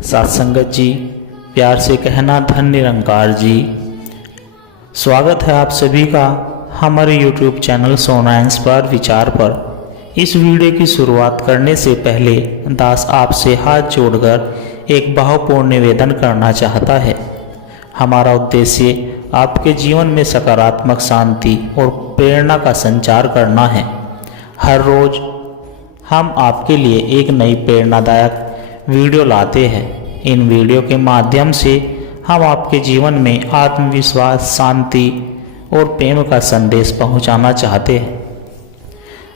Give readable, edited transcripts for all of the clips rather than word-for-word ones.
सत्संगत जी, प्यार से कहना धन निरंकार जी। स्वागत है आप सभी का हमारे YouTube चैनल सोना इंस्पायर विचार पर। इस वीडियो की शुरुआत करने से पहले दास आपसे हाथ जोड़कर एक भावपूर्ण निवेदन करना चाहता है। हमारा उद्देश्य आपके जीवन में सकारात्मक शांति और प्रेरणा का संचार करना है। हर रोज हम आपके लिए एक नई प्रेरणादायक वीडियो लाते हैं। इन वीडियो के माध्यम से हम आपके जीवन में आत्मविश्वास, शांति और प्रेम का संदेश पहुंचाना चाहते हैं।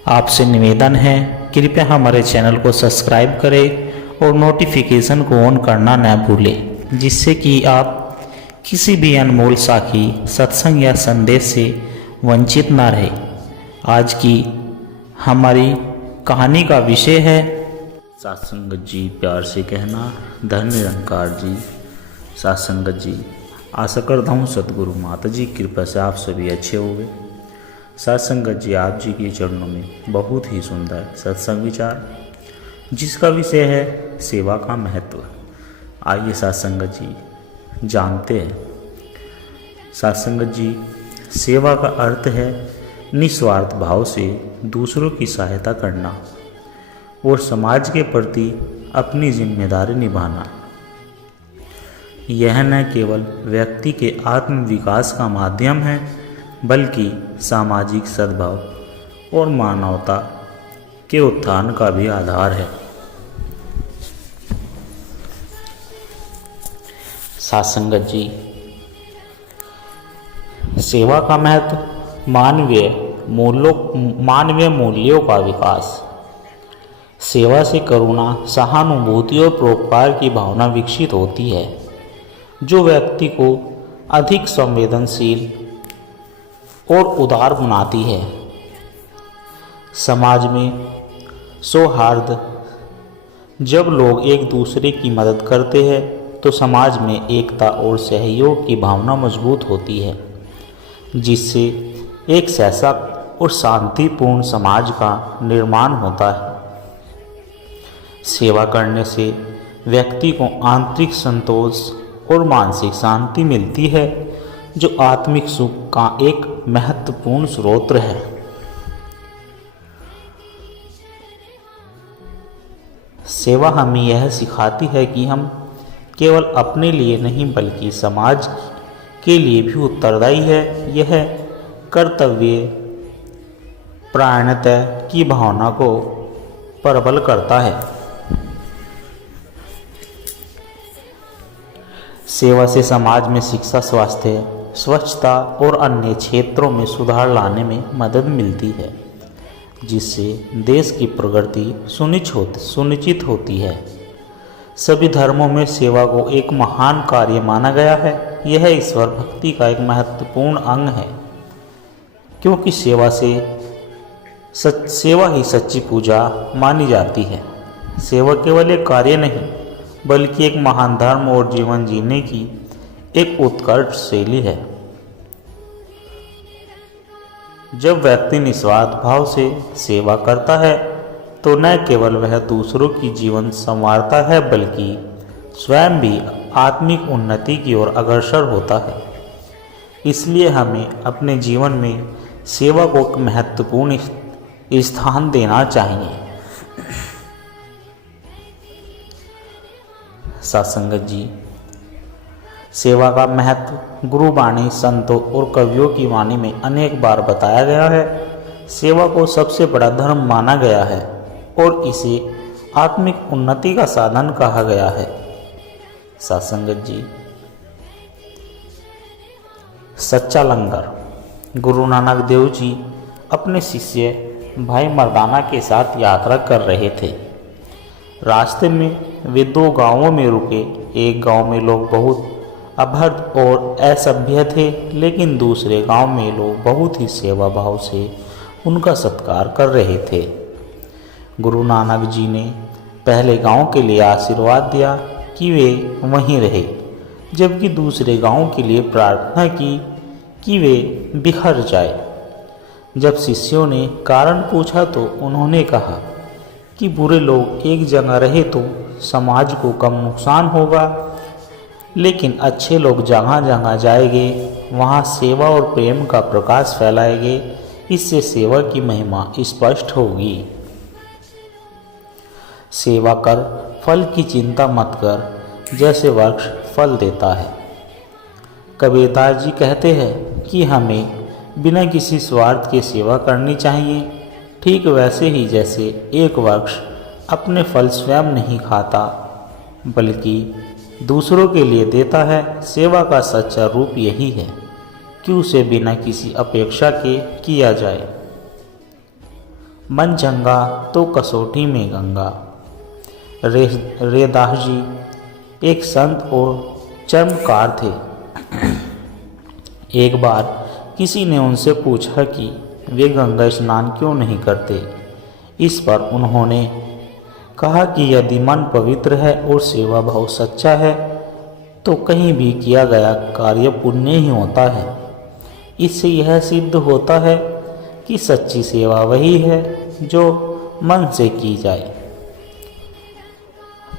आपसे निवेदन है, कृपया हमारे चैनल को सब्सक्राइब करें और नोटिफिकेशन को ऑन करना न भूलें, जिससे कि आप किसी भी अनमोल साखी, सत्संग या संदेश से वंचित ना रहे। आज की हमारी कहानी का विषय है सत्संगत जी, प्यार से कहना धन निरंकार जी। सत्संगत जी, आशा करता हूँ सतगुरु माता जी की कृपा से आप सभी अच्छे होंगे। सत्संगत जी, आप जी के चरणों में बहुत ही सुंदर सत्संग विचार, जिसका विषय है सेवा का महत्व। आइए सत्संगत जी जानते हैं। सत्संगत जी, सेवा का अर्थ है निस्वार्थ भाव से दूसरों की सहायता करना और समाज के प्रति अपनी जिम्मेदारी निभाना। यह न केवल व्यक्ति के आत्मविकास का माध्यम है, बल्कि सामाजिक सद्भाव और मानवता के उत्थान का भी आधार है। सत्संगत जी, सेवा का महत्व मानवीय मूल्यों का विकास। सेवा से करुणा, सहानुभूति और परोपकार की भावना विकसित होती है, जो व्यक्ति को अधिक संवेदनशील और उदार बनाती है। समाज में सौहार्द, जब लोग एक दूसरे की मदद करते हैं तो समाज में एकता और सहयोग की भावना मजबूत होती है, जिससे एक सशक्त और शांतिपूर्ण समाज का निर्माण होता है। सेवा करने से व्यक्ति को आंतरिक संतोष और मानसिक शांति मिलती है, जो आत्मिक सुख का एक महत्वपूर्ण स्रोत है। सेवा हमें यह सिखाती है कि हम केवल अपने लिए नहीं, बल्कि समाज के लिए भी उत्तरदायी है। यह कर्तव्य परायणता की भावना को प्रबल करता है। सेवा से समाज में शिक्षा, स्वास्थ्य, स्वच्छता और अन्य क्षेत्रों में सुधार लाने में मदद मिलती है, जिससे देश की प्रगति सुनिश्चित होती है। सभी धर्मों में सेवा को एक महान कार्य माना गया है। यह ईश्वर भक्ति का एक महत्वपूर्ण अंग है, क्योंकि सेवा ही सच्ची पूजा मानी जाती है। सेवा केवल एक कार्य नहीं, बल्कि एक महान धर्म और जीवन जीने की एक उत्कृष्ट शैली है। जब व्यक्ति निस्वार्थ भाव से सेवा करता है, तो न केवल वह दूसरों की जीवन संवारता है, बल्कि स्वयं भी आत्मिक उन्नति की ओर अग्रसर होता है। इसलिए हमें अपने जीवन में सेवा को एक महत्वपूर्ण स्थान देना चाहिए। सत्संगत जी, सेवा का महत्व गुरु वाणी, संतों और कवियों की वाणी में अनेक बार बताया गया है। सेवा को सबसे बड़ा धर्म माना गया है और इसे आत्मिक उन्नति का साधन कहा गया है। सत्संगत जी, सच्चा लंगर। गुरु नानक देव जी अपने शिष्य भाई मर्दाना के साथ यात्रा कर रहे थे। रास्ते में वे दो गांवों में रुके। एक गांव में लोग बहुत अभद्र और असभ्य थे, लेकिन दूसरे गांव में लोग बहुत ही सेवा भाव से उनका सत्कार कर रहे थे। गुरु नानक जी ने पहले गांव के लिए आशीर्वाद दिया कि वे वहीं रहे, जबकि दूसरे गांव के लिए प्रार्थना की कि वे बिखर जाए। जब शिष्यों ने कारण पूछा तो उन्होंने कहा कि बुरे लोग एक जगह रहे तो समाज को कम नुकसान होगा, लेकिन अच्छे लोग जहाँ जहाँ जाएंगे वहाँ सेवा और प्रेम का प्रकाश फैलाएंगे। इससे सेवा की महिमा स्पष्ट होगी। सेवा कर, फल की चिंता मत कर, जैसे वृक्ष फल देता है। कबीरदास जी कहते हैं कि हमें बिना किसी स्वार्थ के सेवा करनी चाहिए, ठीक वैसे ही जैसे एक वृक्ष अपने फल स्वयं नहीं खाता बल्कि दूसरों के लिए देता है। सेवा का सच्चा रूप यही है कि उसे बिना किसी अपेक्षा के किया जाए। मन चंगा तो कसौटी में गंगा। रैदास जी एक संत और चर्मकार थे। एक बार किसी ने उनसे पूछा कि वे गंगा स्नान क्यों नहीं करते। इस पर उन्होंने कहा कि यदि मन पवित्र है और सेवा भाव सच्चा है तो कहीं भी किया गया कार्य पुण्य ही होता है। इससे यह सिद्ध होता है कि सच्ची सेवा वही है जो मन से की जाए।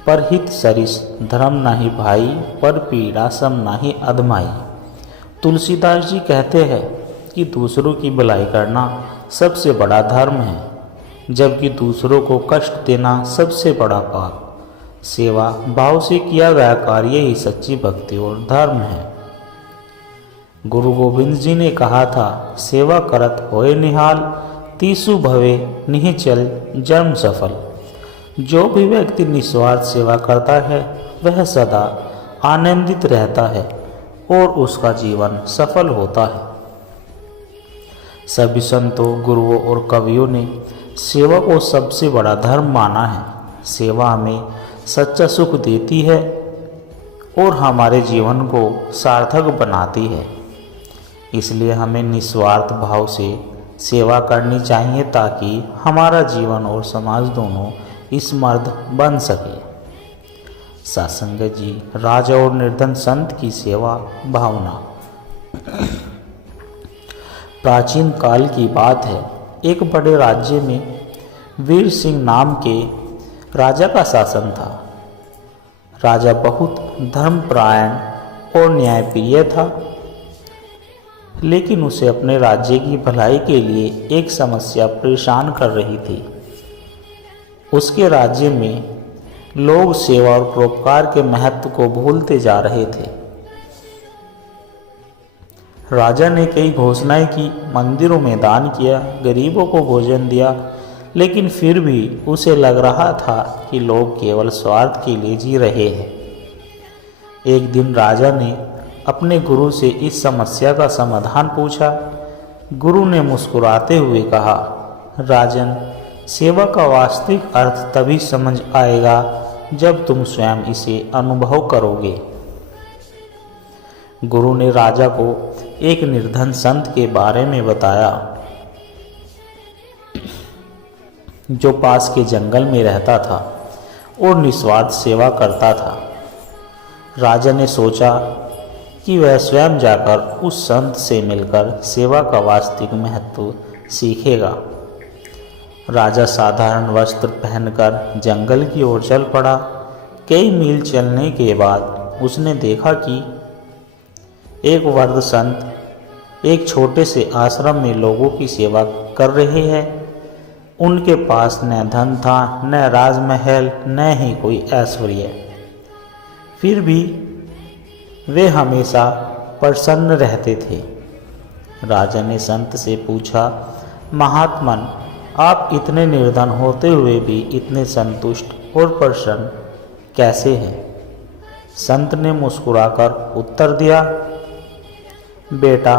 परहित सरिस धर्म नाही भाई, पर पीड़ा सम नाही अधमाई। तुलसीदास जी कहते हैं कि दूसरों की भलाई करना सबसे बड़ा धर्म है, जबकि दूसरों को कष्ट देना सबसे बड़ा पाप। सेवा भाव से किया गया कार्य ही सच्ची भक्ति और धर्म है। गुरु गोविंद जी ने कहा था, सेवा करत होए निहाल, तीसु भवे निश्चल जन्म सफल। जो भी व्यक्ति निस्वार्थ सेवा करता है वह सदा आनंदित रहता है और उसका जीवन सफल होता है। सभी संतों, गुरुओं और कवियों ने सेवा को सबसे बड़ा धर्म माना है। सेवा हमें सच्चा सुख देती है और हमारे जीवन को सार्थक बनाती है। इसलिए हमें निस्वार्थ भाव से सेवा करनी चाहिए ताकि हमारा जीवन और समाज दोनों समृद्ध बन सके। सत्संग जी, राजा और निर्धन संत की सेवा भावना। प्राचीन काल की बात है, एक बड़े राज्य में वीर सिंह नाम के राजा का शासन था। राजा बहुत धर्मपरायण और न्यायप्रिय था, लेकिन उसे अपने राज्य की भलाई के लिए एक समस्या परेशान कर रही थी। उसके राज्य में लोग सेवा और परोपकार के महत्व को भूलते जा रहे थे। राजा ने कई घोषणाएं की, मंदिरों में दान किया, गरीबों को भोजन दिया, लेकिन फिर भी उसे लग रहा था कि लोग केवल स्वार्थ के लिए जी रहे हैं। एक दिन राजा ने अपने गुरु से इस समस्या का समाधान पूछा। गुरु ने मुस्कुराते हुए कहा, राजन, सेवा का वास्तविक अर्थ तभी समझ आएगा जब तुम स्वयं इसे अनुभव करोगे। गुरु ने राजा को एक निर्धन संत के बारे में बताया जो पास के जंगल में रहता था और निस्वार्थ सेवा करता था। राजा ने सोचा कि वह स्वयं जाकर उस संत से मिलकर सेवा का वास्तविक महत्व सीखेगा। राजा साधारण वस्त्र पहनकर जंगल की ओर चल पड़ा। कई मील चलने के बाद उसने देखा कि एक वृद्ध संत एक छोटे से आश्रम में लोगों की सेवा कर रहे हैं। उनके पास न धन था, न राजमहल, न ही कोई ऐश्वर्य। फिर भी वे हमेशा प्रसन्न रहते थे। राजा ने संत से पूछा, महात्मन, आप इतने निर्धन होते हुए भी इतने संतुष्ट और प्रसन्न कैसे हैं? संत ने मुस्कुराकर उत्तर दिया, बेटा,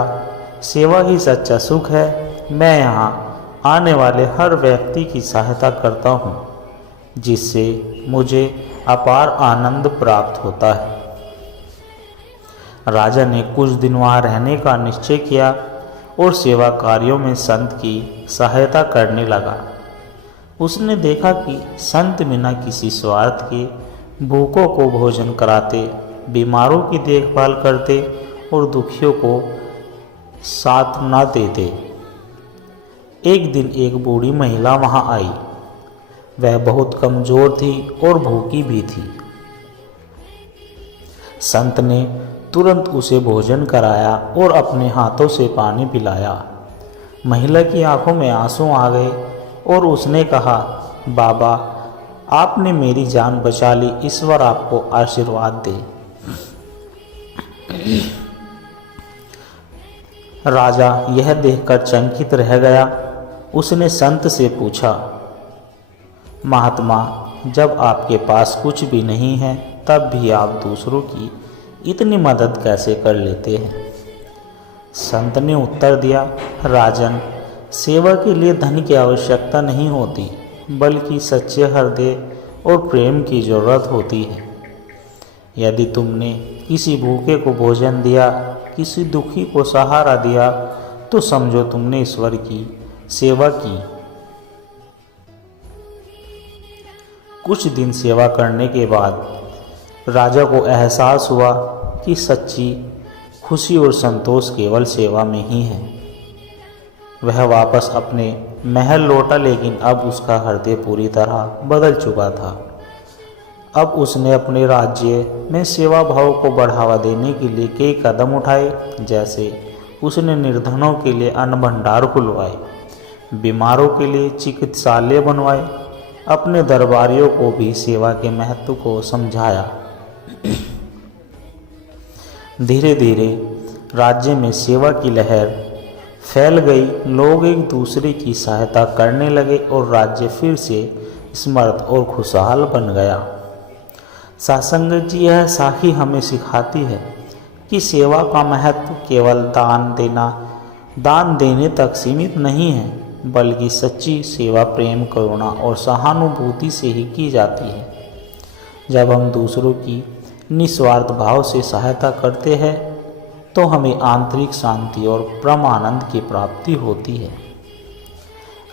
सेवा ही सच्चा सुख है। मैं यहाँ आने वाले हर व्यक्ति की सहायता करता हूँ, जिससे मुझे अपार आनंद प्राप्त होता है। राजा ने कुछ दिन वहाँ रहने का निश्चय किया और सेवा कार्यों में संत की सहायता करने लगा। उसने देखा कि संत बिना किसी स्वार्थ के भूखों को भोजन कराते, बीमारों की देखभाल करते और दुखियों को साथ न देते। एक दिन एक बूढ़ी महिला वहां आई। वह बहुत कमजोर थी और भूखी भी थी। संत ने तुरंत उसे भोजन कराया और अपने हाथों से पानी पिलाया। महिला की आंखों में आंसू आ गए और उसने कहा, बाबा, आपने मेरी जान बचा ली, ईश्वर आपको आशीर्वाद दे। राजा यह देखकर चकित रह गया। उसने संत से पूछा, महात्मा, जब आपके पास कुछ भी नहीं है तब भी आप दूसरों की इतनी मदद कैसे कर लेते हैं? संत ने उत्तर दिया, राजन, सेवा के लिए धन की आवश्यकता नहीं होती, बल्कि सच्चे हृदय और प्रेम की जरूरत होती है। यदि तुमने किसी भूखे को भोजन दिया, किसी दुखी को सहारा दिया, तो समझो तुमने ईश्वर की सेवा की। कुछ दिन सेवा करने के बाद राजा को एहसास हुआ कि सच्ची खुशी और संतोष केवल सेवा में ही है। वह वापस अपने महल लौटा, लेकिन अब उसका हृदय पूरी तरह बदल चुका था। अब उसने अपने राज्य में सेवा भाव को बढ़ावा देने के लिए कई कदम उठाए, जैसे उसने निर्धनों के लिए अन्न भंडार खुलवाए, बीमारों के लिए चिकित्सालय बनवाए, अपने दरबारियों को भी सेवा के महत्व को समझाया। धीरे धीरे राज्य में सेवा की लहर फैल गई। लोग एक दूसरे की सहायता करने लगे और राज्य फिर से समृद्ध और खुशहाल बन गया। सासंगत जी, यह साखी हमें सिखाती है कि सेवा का महत्व केवल दान देने तक सीमित नहीं है, बल्कि सच्ची सेवा प्रेम, करुणा और सहानुभूति से ही की जाती है। जब हम दूसरों की निस्वार्थ भाव से सहायता करते हैं तो हमें आंतरिक शांति और परम आनंद की प्राप्ति होती है।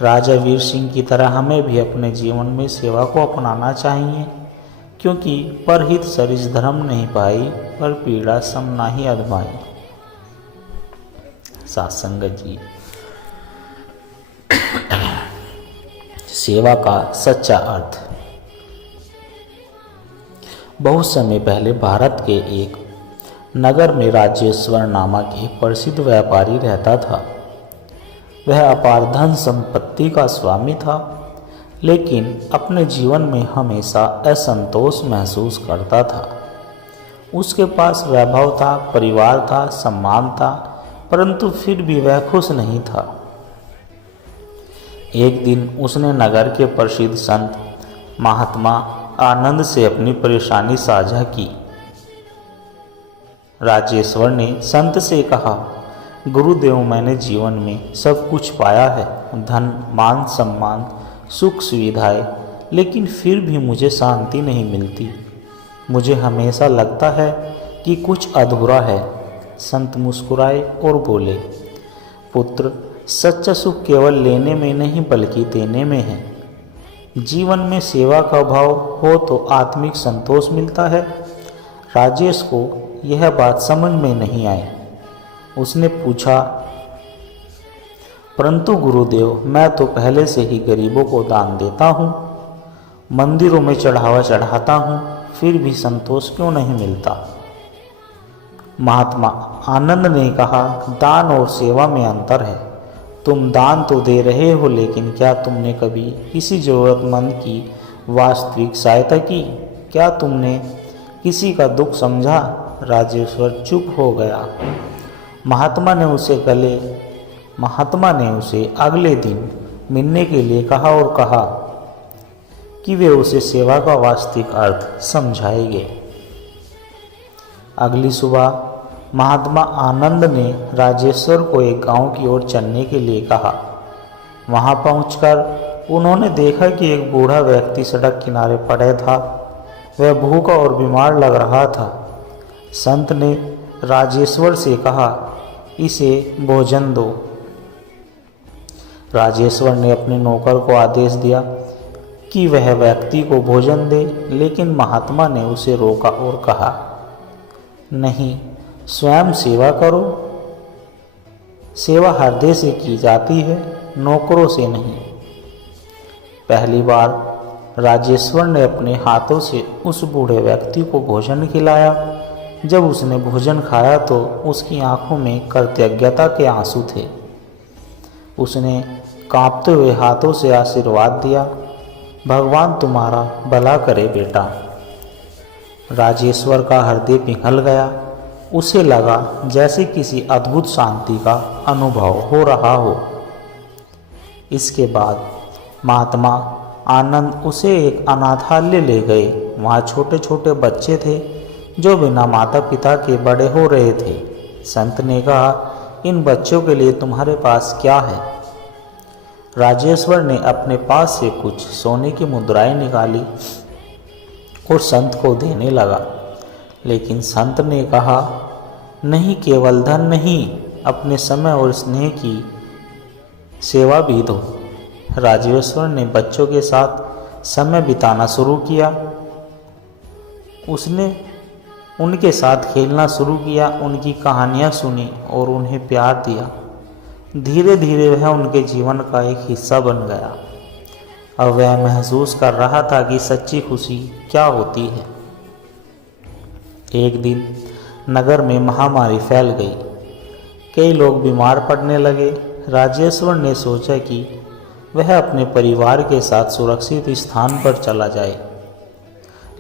राजा वीर सिंह की तरह हमें भी अपने जीवन में सेवा को अपनाना चाहिए, क्योंकि परहित सरिस धर्म नहीं पाई, पर पीड़ा सम नाही अधमाई। सत्संगत जी, सेवा का सच्चा अर्थ। बहुत समय पहले भारत के एक नगर में राजेश्वर नामक एक प्रसिद्ध व्यापारी रहता था। वह अपार धन संपत्ति का स्वामी था, लेकिन अपने जीवन में हमेशा असंतोष महसूस करता था। उसके पास वैभव था, परिवार था, सम्मान था, परंतु फिर भी वह खुश नहीं था। एक दिन उसने नगर के प्रसिद्ध संत महात्मा आनंद से अपनी परेशानी साझा की। राजेश्वर ने संत से कहा, गुरुदेव, मैंने जीवन में सब कुछ पाया है, धन, मान, सम्मान, सुख, सुविधाएं, लेकिन फिर भी मुझे शांति नहीं मिलती। मुझे हमेशा लगता है कि कुछ अधूरा है। संत मुस्कुराए और बोले, पुत्र, सच्चा सुख केवल लेने में नहीं बल्कि देने में है। जीवन में सेवा का भाव हो तो आत्मिक संतोष मिलता है। राजेश को यह बात समझ में नहीं आई। उसने पूछा, परंतु गुरुदेव, मैं तो पहले से ही गरीबों को दान देता हूँ, मंदिरों में चढ़ावा चढ़ाता हूँ, फिर भी संतोष क्यों नहीं मिलता? महात्मा आनंद ने कहा, दान और सेवा में अंतर है। तुम दान तो दे रहे हो, लेकिन क्या तुमने कभी किसी जरूरतमंद की वास्तविक सहायता की? क्या तुमने किसी का दुख समझा? राजेश्वर चुप हो गया। महात्मा ने उसे अगले दिन मिलने के लिए कहा और कहा कि वे उसे सेवा का वास्तविक अर्थ समझाएंगे। अगली सुबह महात्मा आनंद ने राजेश्वर को एक गांव की ओर चलने के लिए कहा। वहां पहुंचकर उन्होंने देखा कि एक बूढ़ा व्यक्ति सड़क किनारे पड़ा था। वह भूखा और बीमार लग रहा था। संत ने राजेश्वर से कहा, इसे भोजन दो। राजेश्वर ने अपने नौकर को आदेश दिया कि वह व्यक्ति को भोजन दे, लेकिन महात्मा ने उसे रोका और कहा, नहीं, स्वयं सेवा करो। सेवा हृदय से की जाती है, नौकरों से नहीं। पहली बार राजेश्वर ने अपने हाथों से उस बूढ़े व्यक्ति को भोजन खिलाया। जब उसने भोजन खाया तो उसकी आंखों में कृतज्ञता के आंसू थे। उसने कांपते हुए हाथों से आशीर्वाद दिया, भगवान तुम्हारा भला करे बेटा। राजेश्वर का हृदय पिघल गया। उसे लगा जैसे किसी अद्भुत शांति का अनुभव हो रहा हो। इसके बाद महात्मा आनंद उसे एक अनाथालय ले गए। वहाँ छोटे छोटे बच्चे थे जो बिना माता पिता के बड़े हो रहे थे। संत ने कहा, इन बच्चों के लिए तुम्हारे पास क्या है? राजेश्वर ने अपने पास से कुछ सोने की मुद्राएं निकाली और संत को देने लगा। लेकिन संत ने कहा, नहीं, केवल धन नहीं, अपने समय और स्नेह की सेवा भी दो। राजेश्वर ने बच्चों के साथ समय बिताना शुरू किया। उसने उनके साथ खेलना शुरू किया, उनकी कहानियाँ सुनी और उन्हें प्यार दिया। धीरे धीरे वह उनके जीवन का एक हिस्सा बन गया। अब वह महसूस कर रहा था कि सच्ची खुशी क्या होती है। एक दिन नगर में महामारी फैल गई। कई लोग बीमार पड़ने लगे। राजेश्वर ने सोचा कि वह अपने परिवार के साथ सुरक्षित स्थान पर चला जाए।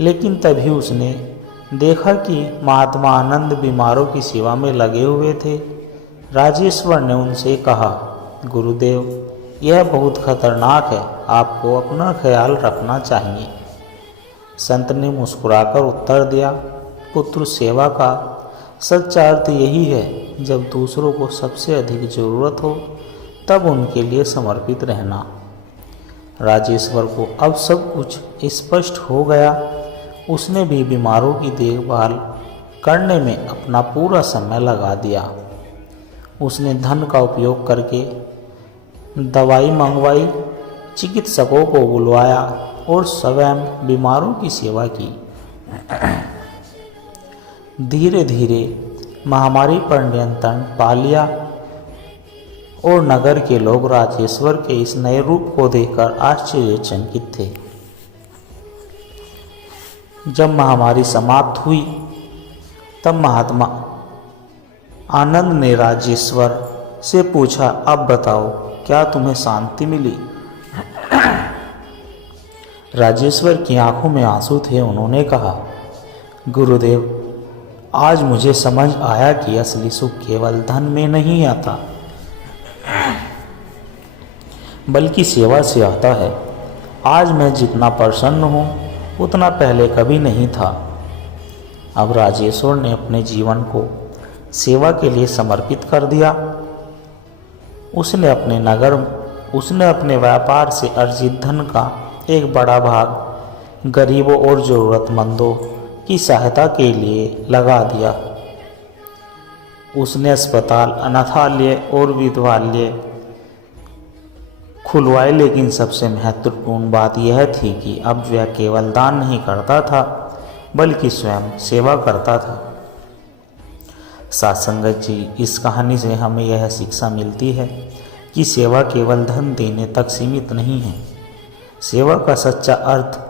लेकिन तभी उसने देखा कि महात्मा आनंद बीमारों की सेवा में लगे हुए थे। राजेश्वर ने उनसे कहा, गुरुदेव, यह बहुत खतरनाक है, आपको अपना ख्याल रखना चाहिए। संत ने मुस्कुराकर उत्तर दिया, पुत्र, सेवा का सच्चा अर्थ यही है, जब दूसरों को सबसे अधिक जरूरत हो तब उनके लिए समर्पित रहना। राजेश्वर को अब सब कुछ स्पष्ट हो गया। उसने भी बीमारों की देखभाल करने में अपना पूरा समय लगा दिया। उसने धन का उपयोग करके दवाई मंगवाई, चिकित्सकों को बुलवाया और स्वयं बीमारों की सेवा की। धीरे धीरे महामारी पर नियंत्रण पा लिया और नगर के लोग राजेश्वर के इस नए रूप को देखकर आश्चर्यचकित थे। जब महामारी समाप्त हुई तब महात्मा आनंद ने राजेश्वर से पूछा, अब बताओ, क्या तुम्हें शांति मिली? राजेश्वर की आंखों में आंसू थे। उन्होंने कहा, गुरुदेव, आज मुझे समझ आया कि असली सुख केवल धन में नहीं आता, बल्कि सेवा से आता है। आज मैं जितना प्रसन्न हूँ उतना पहले कभी नहीं था। अब राजेश्वर ने अपने जीवन को सेवा के लिए समर्पित कर दिया। उसने अपने व्यापार से अर्जित धन का एक बड़ा भाग गरीबों और ज़रूरतमंदों की सहायता के लिए लगा दिया। उसने अस्पताल, अनाथालय और विधवालय खुलवाए। लेकिन सबसे महत्वपूर्ण बात यह थी कि अब वह केवल दान नहीं करता था, बल्कि स्वयं सेवा करता था। साथ संगत जी, इस कहानी से हमें यह शिक्षा मिलती है कि सेवा केवल धन देने तक सीमित नहीं है। सेवा का सच्चा अर्थ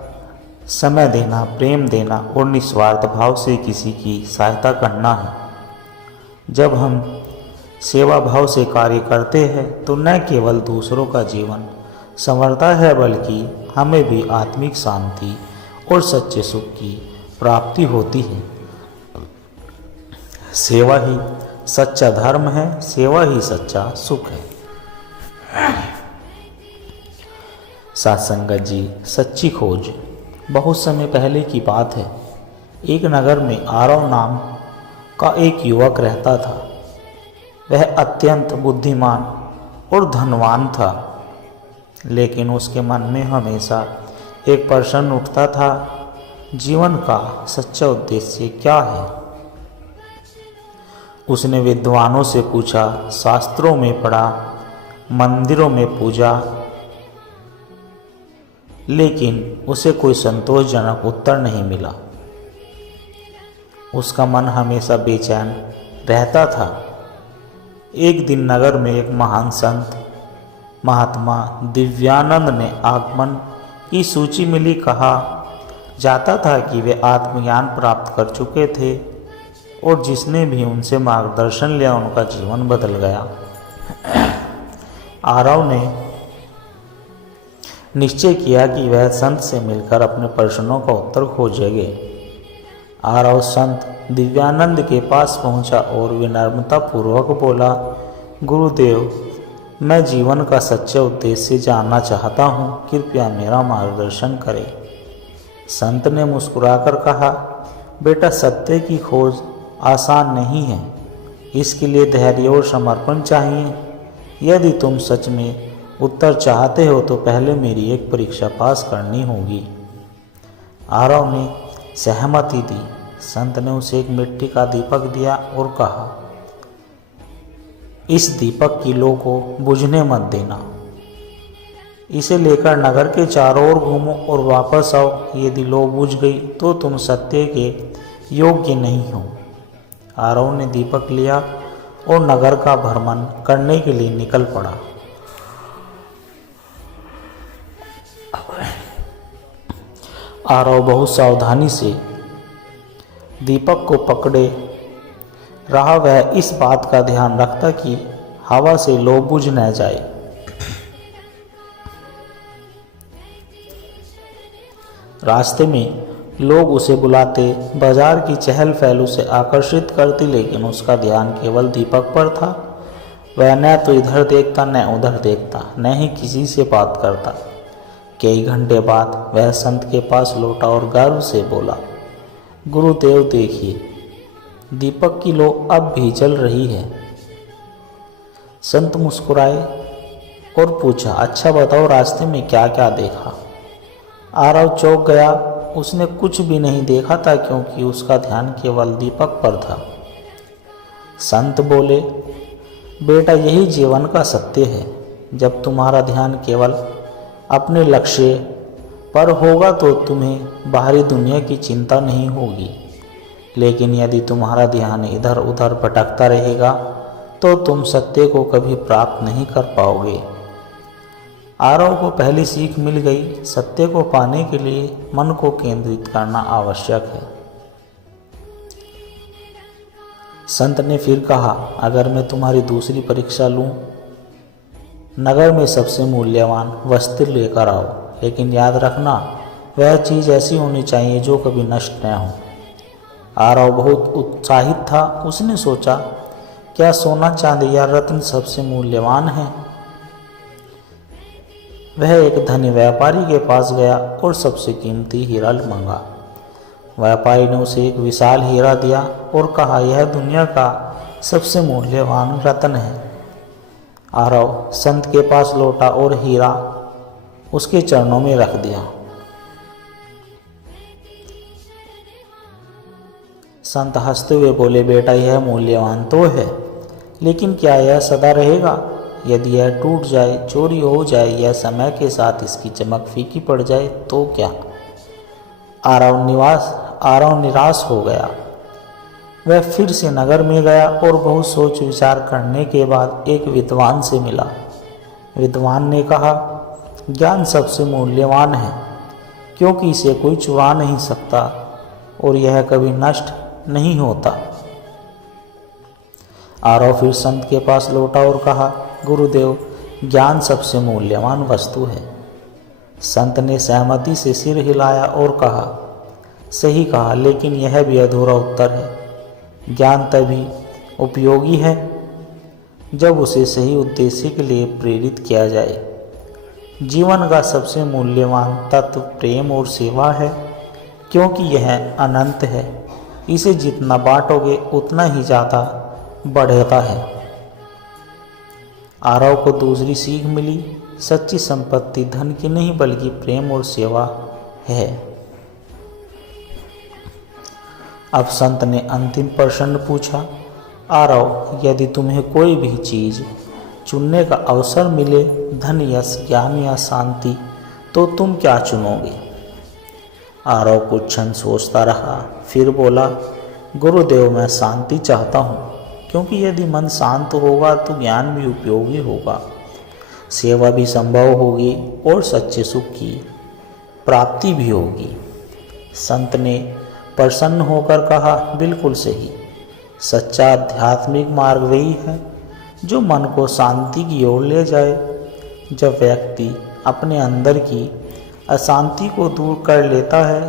समय देना, प्रेम देना और निस्वार्थ भाव से किसी की सहायता करना है। जब हम सेवा भाव से कार्य करते हैं तो न केवल दूसरों का जीवन संवरता है, बल्कि हमें भी आत्मिक शांति और सच्चे सुख की प्राप्ति होती है। सेवा ही सच्चा धर्म है, सेवा ही सच्चा सुख है। साथ संगत जी, सच्ची खोज। बहुत समय पहले की बात है। एक नगर में आरव नाम का एक युवक रहता था। वह अत्यंत बुद्धिमान और धनवान था, लेकिन उसके मन में हमेशा एक प्रश्न उठता था, जीवन का सच्चा उद्देश्य क्या है? उसने विद्वानों से पूछा, शास्त्रों में पढ़ा, मंदिरों में पूजा, लेकिन उसे कोई संतोषजनक उत्तर नहीं मिला। उसका मन हमेशा बेचैन रहता था। एक दिन नगर में एक महान संत महात्मा दिव्यानंद ने आगमन की सूची मिली। कहा जाता था कि वे आत्मज्ञान प्राप्त कर चुके थे और जिसने भी उनसे मार्गदर्शन लिया उनका जीवन बदल गया। आरव ने निश्चय किया कि वह संत से मिलकर अपने प्रश्नों का उत्तर खोजेंगे। आरव संत दिव्यानंद के पास पहुंचा और विनम्रता पूर्वक बोला, गुरुदेव, मैं जीवन का सच्चा उद्देश्य जानना चाहता हूँ, कृपया मेरा मार्गदर्शन करें। संत ने मुस्कुराकर कहा, बेटा, सत्य की खोज आसान नहीं है, इसके लिए धैर्य और समर्पण चाहिए। यदि तुम सच में उत्तर चाहते हो तो पहले मेरी एक परीक्षा पास करनी होगी। आरव ने सहमति दी। संत ने उसे एक मिट्टी का दीपक दिया और कहा, इस दीपक की लौ को बुझने मत देना। इसे लेकर नगर के चारों ओर घूमो और वापस आओ। यदि लौ बुझ गई तो तुम सत्य के योग्य नहीं हो। आरव ने दीपक लिया और नगर का भ्रमण करने के लिए निकल पड़ा। आरव बहुत सावधानी से दीपक को पकड़े रहा। वह इस बात का ध्यान रखता कि हवा से लौ बुझ न जाए। रास्ते में लोग उसे बुलाते, बाजार की चहल पहल उसे आकर्षित करती, लेकिन उसका ध्यान केवल दीपक पर था। वह न तो इधर देखता न उधर देखता, न ही किसी से बात करता। कई घंटे बाद वह संत के पास लौटा और गर्व से बोला, गुरुदेव, देखिए, दीपक की लौ अब भी जल रही है। संत मुस्कुराए और पूछा, अच्छा बताओ, रास्ते में क्या क्या देखा? आरव चौंक गया। उसने कुछ भी नहीं देखा था क्योंकि उसका ध्यान केवल दीपक पर था। संत बोले, बेटा, यही जीवन का सत्य है। जब तुम्हारा ध्यान केवल अपने लक्ष्य पर होगा तो तुम्हें बाहरी दुनिया की चिंता नहीं होगी, लेकिन यदि तुम्हारा ध्यान इधर उधर भटकता रहेगा तो तुम सत्य को कभी प्राप्त नहीं कर पाओगे। आरव को पहली सीख मिल गई, सत्य को पाने के लिए मन को केंद्रित करना आवश्यक है। संत ने फिर कहा, अगर मैं तुम्हारी दूसरी परीक्षा लूं, नगर में सबसे मूल्यवान वस्त्र लेकर आओ, लेकिन याद रखना वह चीज़ ऐसी होनी चाहिए जो कभी नष्ट न हो। आरव बहुत उत्साहित था। उसने सोचा, क्या सोना, चांदी या रत्न सबसे मूल्यवान है? वह एक धनी व्यापारी के पास गया और सबसे कीमती हीरा मांगा। व्यापारी ने उसे एक विशाल हीरा दिया और कहा, यह दुनिया का सबसे मूल्यवान रत्न है। आरव संत के पास लौटा और हीरा उसके चरणों में रख दिया। संत हंसते हुए बोले, बेटा, यह मूल्यवान तो है, लेकिन क्या यह सदा रहेगा? यदि यह टूट जाए, चोरी हो जाए या समय के साथ इसकी चमक फीकी पड़ जाए तो क्या? आरव निराश हो गया। वह फिर से नगर में गया और बहुत सोच विचार करने के बाद एक विद्वान से मिला। विद्वान ने कहा, ज्ञान सबसे मूल्यवान है क्योंकि इसे कोई चुरा नहीं सकता और यह कभी नष्ट नहीं होता। आरव फिर संत के पास लौटा और कहा, गुरुदेव, ज्ञान सबसे मूल्यवान वस्तु है। संत ने सहमति से सिर हिलाया और कहा, सही कहा, लेकिन यह भी अधूरा उत्तर है। ज्ञान तभी उपयोगी है जब उसे सही उद्देश्य के लिए प्रेरित किया जाए। जीवन का सबसे मूल्यवान तत्व प्रेम और सेवा है क्योंकि यह अनंत है। इसे जितना बांटोगे उतना ही ज़्यादा बढ़ता है। आरव को दूसरी सीख मिली, सच्ची संपत्ति धन की नहीं बल्कि प्रेम और सेवा है। अब संत ने अंतिम प्रश्न पूछा, आरव, यदि तुम्हें कोई भी चीज़ चुनने का अवसर मिले, धन, यश, ज्ञान या शांति, तो तुम क्या चुनोगे? आरव कुछ क्षण सोचता रहा, फिर बोला, गुरुदेव, मैं शांति चाहता हूँ क्योंकि यदि मन शांत होगा तो ज्ञान भी उपयोगी होगा, सेवा भी संभव होगी और सच्चे सुख की प्राप्ति भी होगी। संत ने प्रसन्न होकर कहा, बिल्कुल सही। सच्चा आध्यात्मिक मार्ग वही है जो मन को शांति की ओर ले जाए। जब व्यक्ति अपने अंदर की अशांति को दूर कर लेता है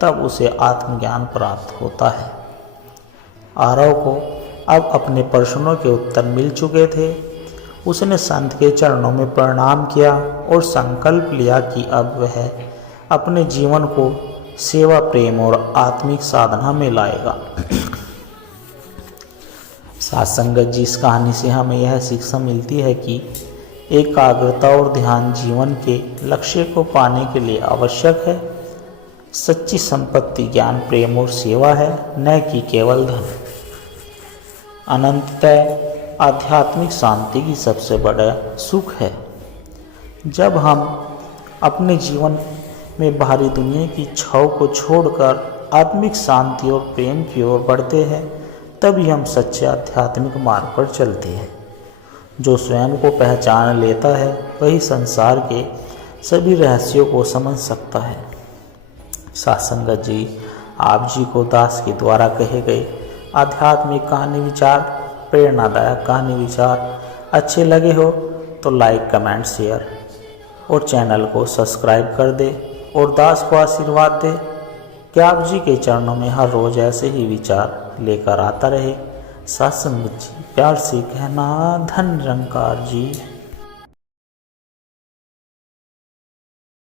तब उसे आत्मज्ञान प्राप्त होता है। आरव को अब अपने प्रश्नों के उत्तर मिल चुके थे। उसने संत के चरणों में प्रणाम किया और संकल्प लिया कि अब वह अपने जीवन को सेवा, प्रेम और आत्मिक साधना में लाएगा। साथ संगत जी, इस कहानी से हमें यह शिक्षा मिलती है कि एकाग्रता और ध्यान जीवन के लक्ष्य को पाने के लिए आवश्यक है। सच्ची संपत्ति ज्ञान, प्रेम और सेवा है, न कि केवल धन। अनंततः आध्यात्मिक शांति की सबसे बड़ा सुख है। जब हम अपने जीवन में बाहरी दुनिया की छाव को छोड़कर आत्मिक शांति और प्रेम की ओर बढ़ते हैं, तभी हम सच्चे आध्यात्मिक मार्ग पर चलते हैं। जो स्वयं को पहचान लेता है वही संसार के सभी रहस्यों को समझ सकता है। सत्संगत जी, आप जी को दास के द्वारा कहे गए आध्यात्मिक कहानी विचार, प्रेरणादायक कहानी विचार अच्छे लगे हो तो लाइक, कमेंट, शेयर और चैनल को सब्सक्राइब कर दे और दास को आशीर्वाद दे कि आप जी के चरणों में हर रोज ऐसे ही विचार लेकर आता रहे। सत्संगत जी, प्यार से कहना, धन निरंकार जी।